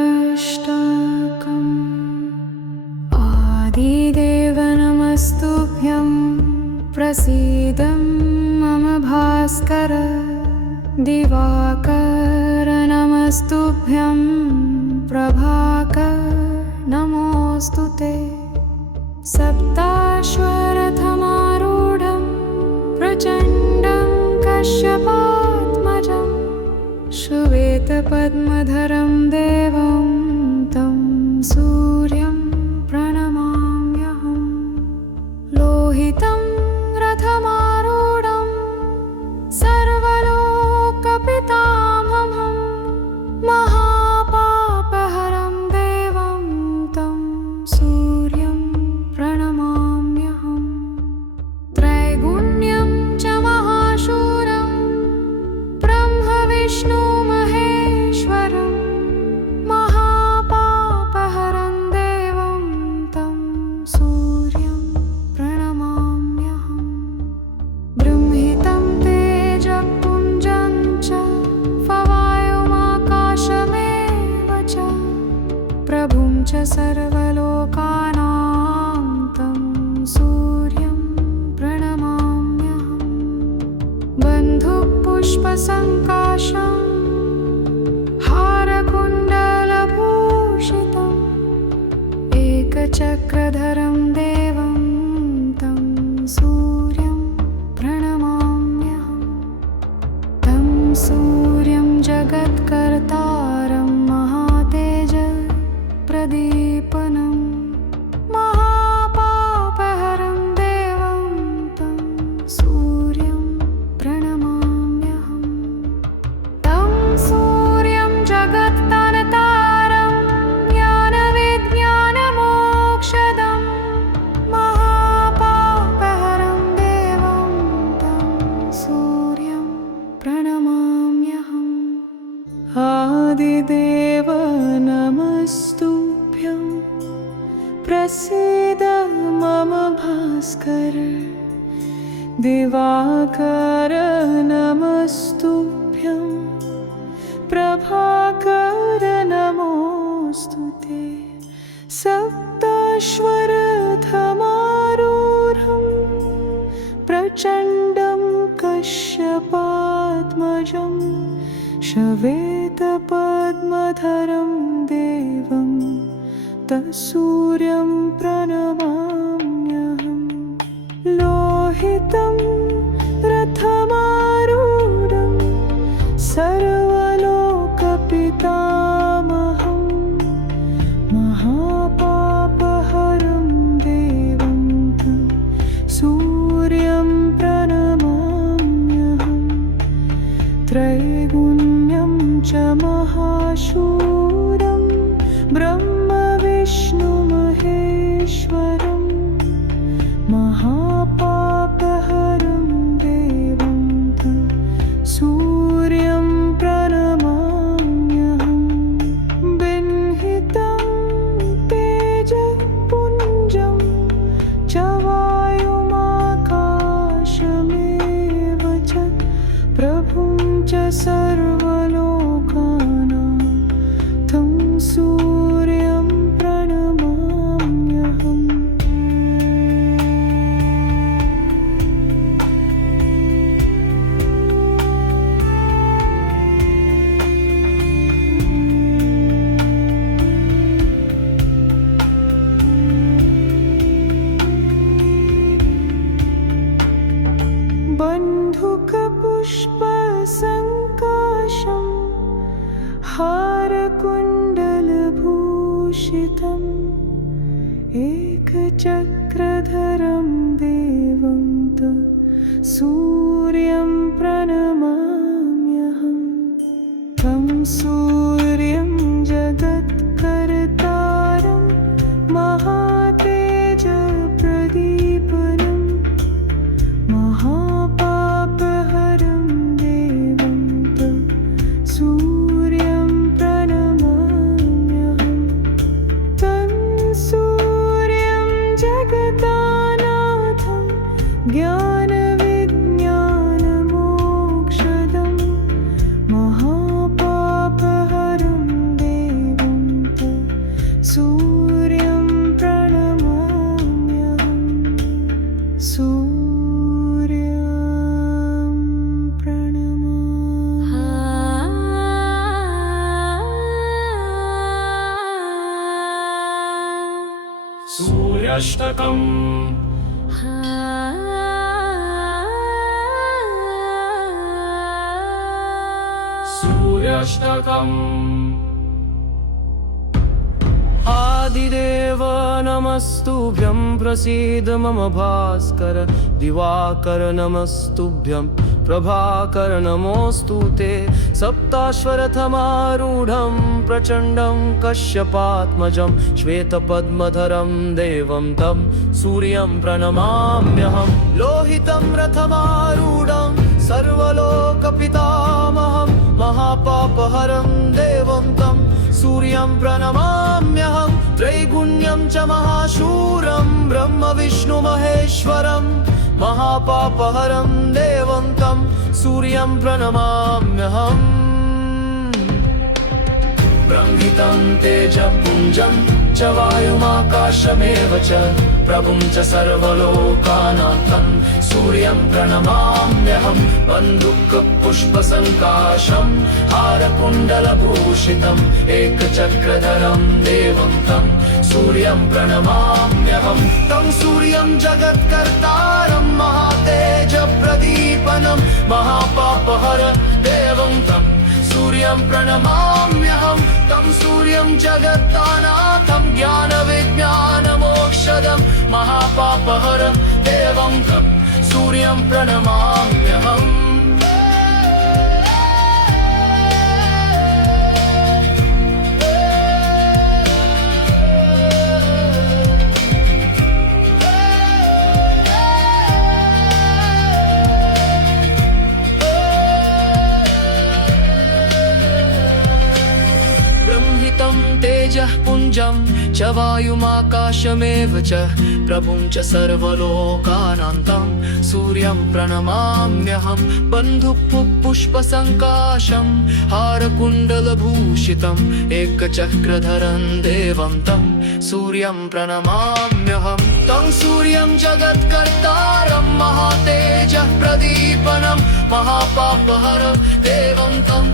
सूर्याष्टकम् आदिदेव नमस्तुभ्यं प्रसीद मम भास्कर दिवाकर नमस्तुभ्यं प्रभाकर नमोऽस्तु ते सप्ताश्वरथमारूढं प्रचण्डं कश्यपात्मजं श्वेतपद्मधरं देवं तं सूर्यं प्रणमाम्यहम् लोहितं रथमारूढं सर्वलोकपितामहं महापापहरं देवं तं सूर्यं प्रणमाम्यहम् त्रैगुण्यं च महाशूरं ब्रह्मविष्णुमहेश्वरं महापापहरं देवं तं सूर्यं प्रणमाम्यहम् बृंहितं तेजःपुञ्जं च वायुमाकाशमेव च प्रभुं च सर्वलोकानां तं सूर्यं प्रणमाम्यहम् बन्धुपुष्पसङ्काशं हारकुण्डलभूषितम् एकचक्रधरं देवं तं सूर्यं प्रणमाम्यहम् तं सूर्यं जगत्कर्तारं महातेजप्रदीपनं महापापहरं देवं तं सूर्यं प्रणमाम्यहम् तं सूर्यं जगत्तनतारं ज्ञानविज्ञानमोक्षदं महापापहरं देवं तं सूर्यं प्रणमाम्यहम् आदिदेव नमस्तुभ्यं प्रसीद मम भास्कर दिवाकर नमस्तुभ्यं प्रभाकर नमोऽस्तु ते सप्ताश्वरथमारूढं प्रचण्डं कश्यपात्मजं श्वेतपद्मधरं देवं तत्सूर्यं प्रणमाम्यहम् लोहितं रथमारूढं सर्वलोकपितामहं महापापहरं देवं तं सूर्यं प्रणमाम्यहम् त्रैगुण्यं च महाशूरं ब्रह्मविष्णुमहेश्वरं महापापहरं देवं तं सूर्यं प्रणमाम्यहम् बिन्हितं तेजःपुञ्जं च वायुमाकाशमेव च प्रभुं च सर्वलोकानां तं सूर्यं प्रणमाम्यहम् बन्धुकपुष्पसङ्काशं हारकुण्डलभूषितम् एकचक्रधरं देवं तं सूर्यं प्रणमाम्यहम् तं सूर्यं जगत्कर्तारं महातेजप्रदीपनं महापापहरं देवं तं सूर्यं प्रणमाम्यहम् तं सूर्यं जगदानाथं ज्ञानविज्ञानमोक्षदं महापापहरं सूर्याष्टकम् सूर्याष्टकम् आदिदेव नमस्तुभ्यं प्रसीद मम भास्कर दिवाकर नमस्तुभ्यं प्रभाकर नमोऽस्तु ते सप्ताश्वरथमारूढं प्रचण्डं कश्यपात्मजं श्वेतपद्मधरं देवं तं सूर्यं प्रणमाम्यहं लोहितं रथमारूढं सर्वलोकपितामहं महापापहरं देवं तं सूर्यं प्रणमाम्यहं त्रैगुण्यं च महाशूरं ब्रह्मविष्णुमहेश्वरं महापापहरं देवं तं सूर्यं प्रणमाम्यहम् ब्रह्मितं तेजपुञ्जं च वायुमाकाशमेव च प्रभुं च सर्वलोकानाथं सूर्यं प्रणमाम्यहं बन्धुकपुष्पसङ्काशं हारकुण्डलभूषितम् एकचक्रधरं देवं तं सूर्यं प्रणमाम्यहं तं सूर्यं जगत्कर्तारं महातेजप्रदीपनं महापापहर देवं तं सूर्यं प्रणमाम्यहं तं सूर्यं जगत्तानाथं ज्ञानविज्ञानमोक्षदं महापापहर देवं तं सूर्यं प्रणमाम्यहम् तेजः पुञ्जं च वायुमाकाशमेव च प्रभुं च सर्वलोकानान्तं सूर्यं प्रणमाम्यहं बन्धुपुष्पसङ्काशं हारकुण्डलभूषितम् एकचक्रधरं देवं तं सूर्यं प्रणमाम्यहं तं सूर्यं जगत्कर्तारं महातेजः प्रदीपनं महापापहर देवं तं